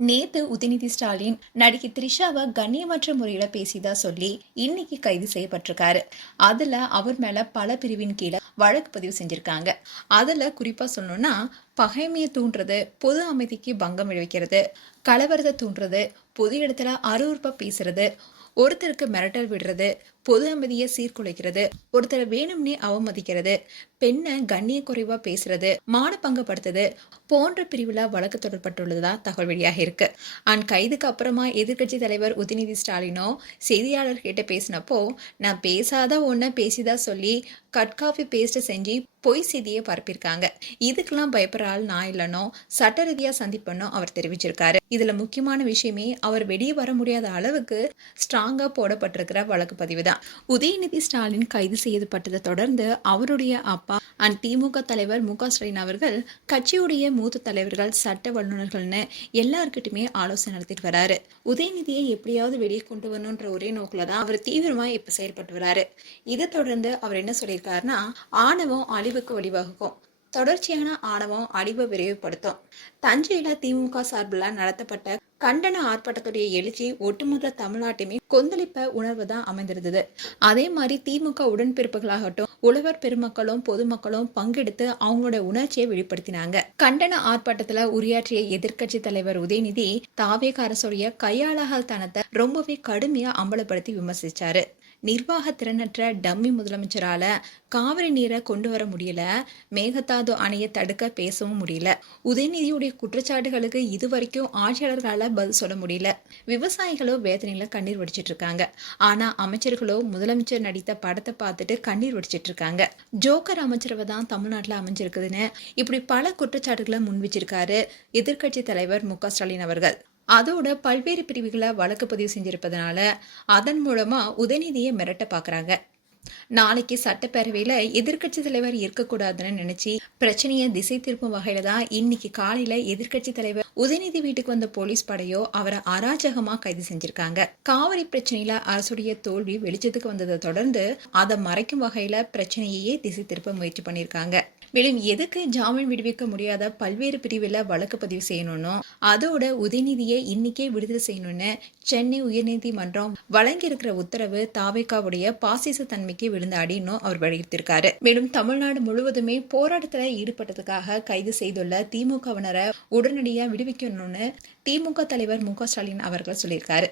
நேத்து உதயநிதி ஸ்டாலின் நடிகை த்ரிஷாவை கண்ணியமற்ற முறையில பேசியதா சொல்லி இன்னைக்கு கைது செய்யப்பட்டிருக்காரு. அதுல அவர் மேல பல பிரிவின் கீழே வழக்கு பதிவு செஞ்சிருக்காங்க. அதுல குறிப்பா சொல்லணும்னா பகைமையை தூண்டுறது, பொது அமைதிக்கு பங்கம் விளைவிக்கிறது, கலவரத்தை தூண்டுறது, பொது இடத்துல அருவருப்பா பேசுறது, ஒருத்தருக்கு மிரட்டல் விடுறது, பொது அமைதியை சீர்குலைக்கிறது, ஒருத்தரை வேணும்னே அவமதிக்கிறது, பெண்ணை கண்ணிய குறைவா பேசுறது, மானபங்கப்படுத்துறது போன்ற பிரிவுல வழக்கு தொடரப்பட்டுள்ளதா தகவல் வெளியாக இருக்கு. கைதுக்கு அப்புறமா எதிர்க்கட்சி தலைவர் உதயநிதி ஸ்டாலினோ செய்தியாளர் கிட்ட பேசினப்போ, நான் பேசாத ஒன்ன பேசிதா சொல்லி கட் காஃபி பேஸ்ட் செஞ்சு பொய் செய்தியை பரப்பியிருக்காங்க. இதுக்கெல்லாம் பயப்படுற ஆள் நான் இல்லனோ, சட்ட ரீதியா சந்திப்பனோ அவர் தெரிவிச்சிருக்காரு. இதுல முக்கியமான விஷயமே அவர் வெளியே வர முடியாத அளவுக்கு ஸ்ட்ராங்கா போடப்பட்டிருக்கிற வழக்கு பதிவு தான். உதயநிதி ஸ்டாலின் கைது செய்யப்பட்டதை தொடர்ந்து அவருடைய அப்பா திமுக தலைவர் மு.க.ஸ்டாலின் அவர்கள் கட்சியுடைய மூத்த தலைவர்கள், சட்ட வல்லுநர்கள்னு எல்லார்கிட்டுமே ஆலோசனை நடத்திட்டு வராரு. உதயநிதியை எப்படியாவது வெளியே கொண்டு வரணுன்ற ஒரே நோக்கில தான் அவர் தீவிரமா இப்ப செயல்பட்டு வராரு. இதை தொடர்ந்து அவர் என்ன சொல்லியிருக்காருன்னா, ஆணவம் அழிவுக்கு வழிவகுக்கும், தொடர்ச்சியான ஆணவம் அழிவை விரைவுபடுத்தும். தஞ்சையில திமுக சார்பில் நடத்தப்பட்ட கண்டன ஆர்ப்பாட்டத்துடைய எழுச்சி ஒட்டுமொத்த தமிழ்நாட்டுமே கொந்தளிப்ப உணர்வுதான் அமைந்திருந்தது. அதே மாதிரி திமுக உடன்பிறப்புகளாகட்டும், உழவர் பெருமக்களும் பொதுமக்களும் பங்கெடுத்து அவங்களோட உணர்ச்சியை வெளிப்படுத்தினாங்க. கண்டன ஆர்ப்பாட்டத்துல உரையாற்றிய எதிர்க்கட்சி தலைவர் உதயநிதி தாவேக அரசுடைய கையாளகத்தனத்தை ரொம்பவே கடுமையா அம்பலப்படுத்தி விமர்சிச்சாரு. நிர்வாக திறனற்ற டம்மி முதலமைச்சரால காவிரி நீரை கொண்டு வர முடியல, மேகதாது அணையை தடுக்க பேசவும் முடியல. உதயநிதியுடைய குற்றச்சாட்டுகளுக்கு இதுவரைக்கும் ஆட்சியாளர்களால பதில் சொல்ல முடியல. விவசாயிகளோ வேதனையில கண்ணீர் வடிச்சிட்டு இருக்காங்க. ஆனா அமைச்சர்களோ முதலமைச்சர் நடித்த படத்தை பார்த்துட்டு கண்ணீர் வடிச்சிட்டு இருக்காங்க. ஜோக்கர் அமைச்சரவை தான் தமிழ்நாட்டில் அமைஞ்சிருக்குதுன்னு இப்படி பல குற்றச்சாட்டுகளை முன் வச்சிருக்காரு எதிர்க்கட்சி தலைவர் மு.க.ஸ்டாலின் அவர்கள். அதோட பல்வேறு பிரிவுகளை வழக்கு பதிவு செஞ்சிருப்பதனால அதன் மூலமா உதயநிதியை மிரட்ட பாக்குறாங்க. நாளைக்கு சட்டப்பேரவையில எதிர்க்கட்சி தலைவர் இருக்கக்கூடாதுன்னு நினைச்சு பிரச்சனையை திசை திருப்பும் வகையில தான் இன்னைக்கு காலையில எதிர்க்கட்சி தலைவர் உதயநிதி வீட்டுக்கு வந்த போலீஸ் படையோ அவரை அராஜகமா கைது செஞ்சிருக்காங்க. காவிரி பிரச்சனையில அரசுடைய தோல்வி வெளிச்சத்துக்கு வந்ததை தொடர்ந்து அதை மறைக்கும் வகையில பிரச்சனையே திசை திருப்ப முயற்சி பண்ணிருக்காங்க. மேலும் எதுக்கு ஜாமீன் விடுவிக்க முடியாத பல்வேறு பிரிவில் வழக்கு பதிவு செய்யணும்னு, அதோட உதயநிதியை இன்னைக்கே விடுதலை செய்யணும்னு சென்னை உயர்நீதிமன்றம் வழங்கியிருக்கிற உத்தரவு தாவேகாவுடைய பாசிச தன்மைக்கு விழுந்தாடின்னு அவர் வலியுறுத்திருக்காரு. மேலும் தமிழ்நாடு முழுவதுமே போராட்டத்துல ஈடுபட்டதுக்காக கைது செய்துள்ள திமுகவினரை உடனடியாக விடுவிக்கணும்னு திமுக தலைவர் மு.க.ஸ்டாலின் அவர்கள் சொல்லியிருக்காரு.